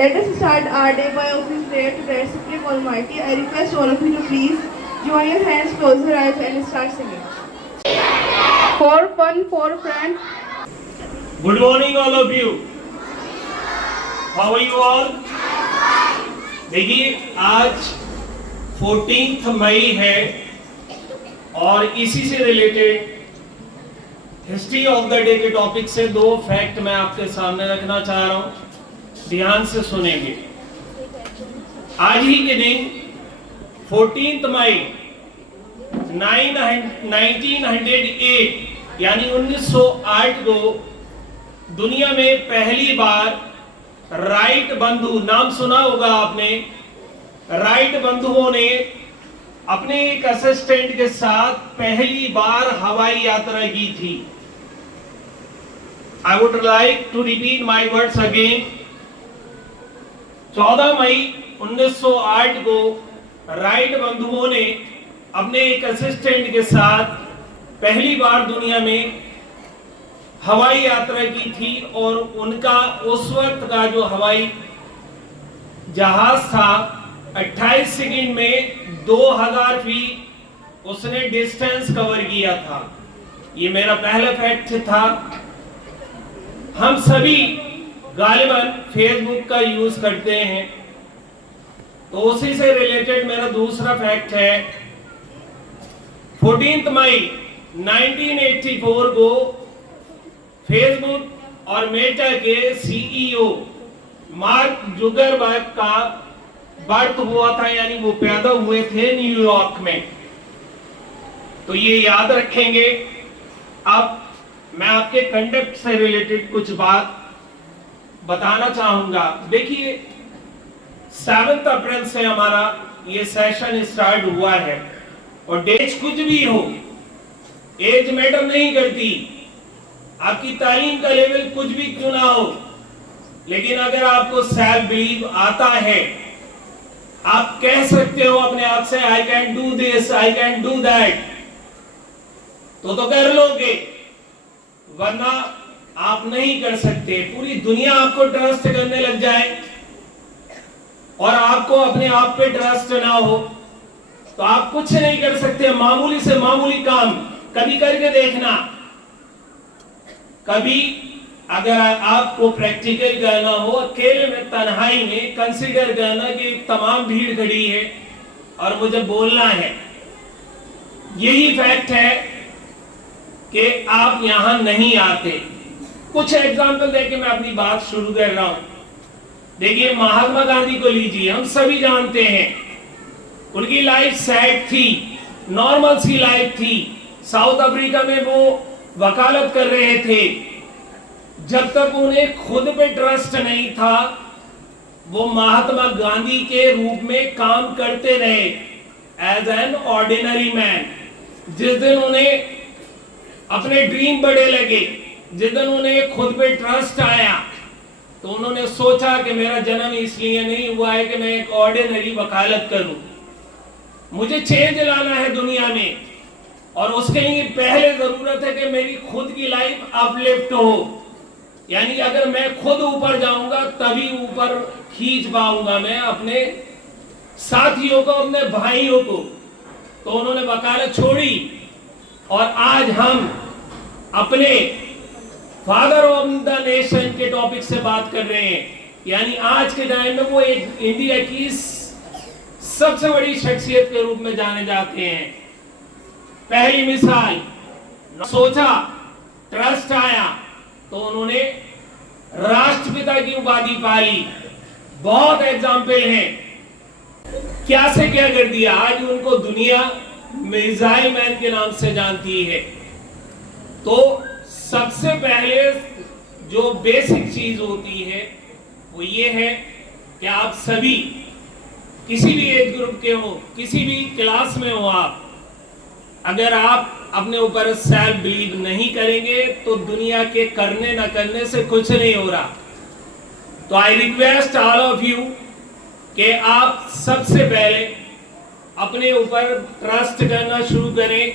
Let us start our day by offering prayer to the Supreme Almighty. I request all of you to please join your hands, close your eyes and start singing. For fun, for friends. Good morning all of you. How are you all? देखिए आज 14 मई है और इसी से related history of the day के topic से दो fact मैं आपके सामने रखना चाह रहा हूं, ध्यान से सुनेंगे। आज ही के दिन 14 मई 1908 यानी 1908 को दुनिया में पहली बार राइट बंधु, नाम सुना होगा आपने, राइट बंधुओं ने अपने एक असिस्टेंट के साथ पहली बार हवाई यात्रा की थी। I would like to repeat my words again. 14 मई 1908 को राइट बंधुओं ने अपने एक असिस्टेंट के साथ पहली बार दुनिया में हवाई यात्रा की थी और उनका उस वक्त का जो हवाई जहाज था 28 सेकंड में 2000 फीट उसने डिस्टेंस कवर किया था। ये मेरा पहला फैक्ट था। हम सभी गालिबन फेसबुक का यूज करते हैं, तो उसी से रिलेटेड मेरा दूसरा फैक्ट है। 14 मई 1984 को फेसबुक और मेटा के सीईओ मार्क जुकरबर्ग का बर्थ हुआ था, यानी वो पैदा हुए थे न्यूयॉर्क में। तो ये याद रखेंगे। अब मैं आपके कंडक्ट से रिलेटेड कुछ बात बताना चाहूंगा। देखिए 7 अप्रैल से हमारा ये सेशन स्टार्ट हुआ है और डेट कुछ भी हो, एज मैटर नहीं करती, आपकी तालीम का लेवल कुछ भी क्यों ना हो, लेकिन अगर आपको सेल्फ बिलीव आता है, आप कह सकते हो अपने आप से I can do this, I can do that, तो कर लोगे, वरना आप नहीं कर सकते। पूरी दुनिया आपको ट्रस्ट करने लग जाए और आपको अपने आप पे ट्रस्ट ना हो तो आप कुछ नहीं कर सकते। मामूली से मामूली काम कभी करके देखना। कभी अगर आपको प्रैक्टिकल करना हो, अकेले में तन्हाई में कंसीडर करना कि तमाम भीड़ खड़ी है और मुझे बोलना है, यही फैक्ट है कि आप यहां नहीं आते। कुछ एग्जाम्पल देके मैं अपनी बात शुरू कर रहा हूं। देखिए महात्मा गांधी को लीजिए, हम सभी जानते हैं उनकी लाइफ सैड थी, नॉर्मल सी लाइफ थी। साउथ अफ्रीका में वो वकालत कर रहे थे। जब तक उन्हें खुद पे ट्रस्ट नहीं था, वो महात्मा गांधी के रूप में काम करते रहे एज एन ऑर्डिनरी मैन। जिस दिन उन्हें अपने ड्रीम बड़े लगे, जिस दिन उन्हें खुद पे ट्रस्ट आया, तो उन्होंने सोचा कि मेरा जन्म इसलिए नहीं हुआ है कि मैं एक ऑर्डिनरी वकालत करूं, मुझे चेंज लाना है दुनिया में, और उसके लिए पहले जरूरत है कि मेरी खुद की लाइफ अपलिफ्ट हो। यानी अगर मैं खुद ऊपर जाऊंगा तभी ऊपर खींच पाऊंगा मैं अपने साथियों को, अपने भाइयों को। तो उन्होंने वकालत छोड़ी और आज हम अपने फादर ऑफ द नेशन के टॉपिक से बात कर रहे हैं। यानी आज के टाइम में वो एक इंडिया की सबसे बड़ी शख्सियत के रूप में जाने जाते हैं। पहली मिसाल, सोचा, ट्रस्ट आया तो उन्होंने राष्ट्रपिता की उपाधि पाली। बहुत एग्जाम्पल हैं। क्या से क्या कर दिया, आज उनको दुनिया मिसाइल मैन के नाम से जानती है। तो सबसे पहले जो बेसिक चीज होती है वो ये है कि आप सभी किसी भी एज ग्रुप के हो, किसी भी क्लास में हो, आप अगर आप अपने ऊपर सेल्फ बिलीव नहीं करेंगे तो दुनिया के करने ना करने से कुछ नहीं हो रहा। तो I request all of you कि आप सबसे पहले अपने ऊपर ट्रस्ट करना शुरू करें,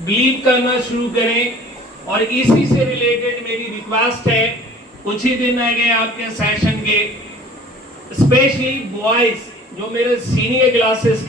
बिलीव करना शुरू करें। और इसी से रिलेटेड मेरी रिक्वेस्ट है, कुछ ही दिन आगे आपके सेशन के स्पेशली बॉयज जो मेरे सीनियर क्लासेस के